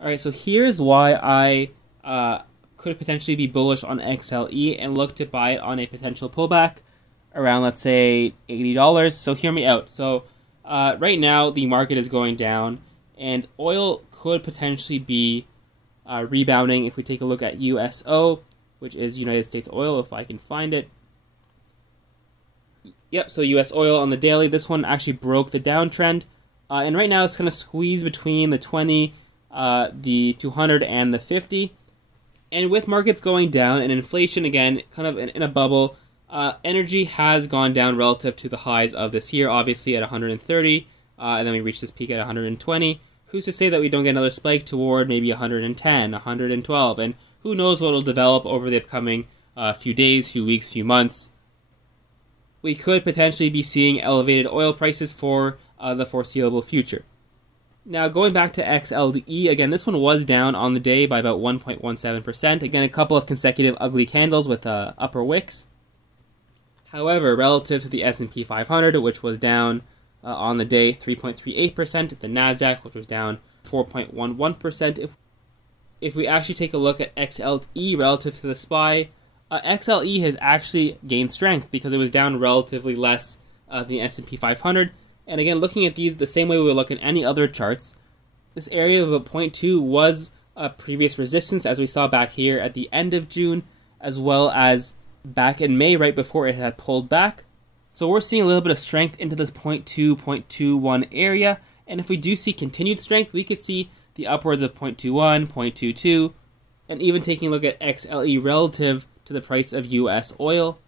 Alright, so here's why I could potentially be bullish on XLE and look to buy it on a potential pullback around, let's say, $80. So hear me out. So right now the market is going down, and oil could potentially be rebounding. If we take a look at USO, which is United States Oil, if I can find it. Yep, so US oil on the daily. This one actually broke the downtrend, and right now it's kind of squeezed between the 20, the 200, and the 50. And with markets going down and inflation again kind of in a bubble, energy has gone down relative to the highs of this year, obviously at 130, and then we reached this peak at 120. Who's to say that we don't get another spike toward maybe 110, 112, and who knows what will develop over the upcoming few days, few weeks, few months. We could potentially be seeing elevated oil prices for the foreseeable future. Now, going back to XLE, again, this one was down on the day by about 1.17%. Again, a couple of consecutive ugly candles with upper wicks. However, relative to the S&P 500, which was down on the day 3.38%, the NASDAQ, which was down 4.11%. If we actually take a look at XLE relative to the SPY, XLE has actually gained strength because it was down relatively less than the S&P 500. And again, looking at these the same way we would look at any other charts, this area of about 0.2 was a previous resistance, as we saw back here at the end of June, as well as back in May, right before it had pulled back. So we're seeing a little bit of strength into this 0.2, 0.21 area. And if we do see continued strength, we could see the upwards of 0.21, 0.22, and even taking a look at XLE relative to the price of US oil.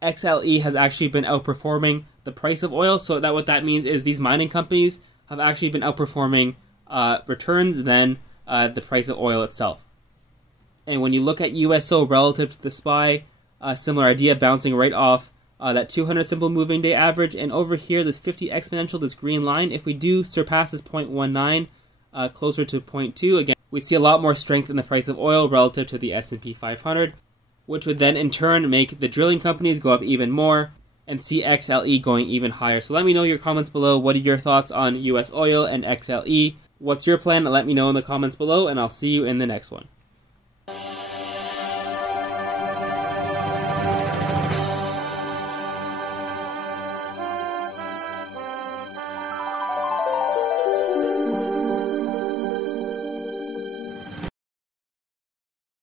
XLE has actually been outperforming the price of oil, so that what that means is these mining companies have actually been outperforming returns than the price of oil itself. And when you look at USO relative to the SPY, similar idea, bouncing right off that 200 simple moving day average, and over here this 50 exponential, this green line, if we do surpass this 0.19, closer to 0.2, again, we see a lot more strength in the price of oil relative to the S&P 500, which would then in turn make the drilling companies go up even more and see XLE going even higher. So let me know your comments below. What are your thoughts on US oil and XLE? What's your plan? Let me know in the comments below, and I'll see you in the next one.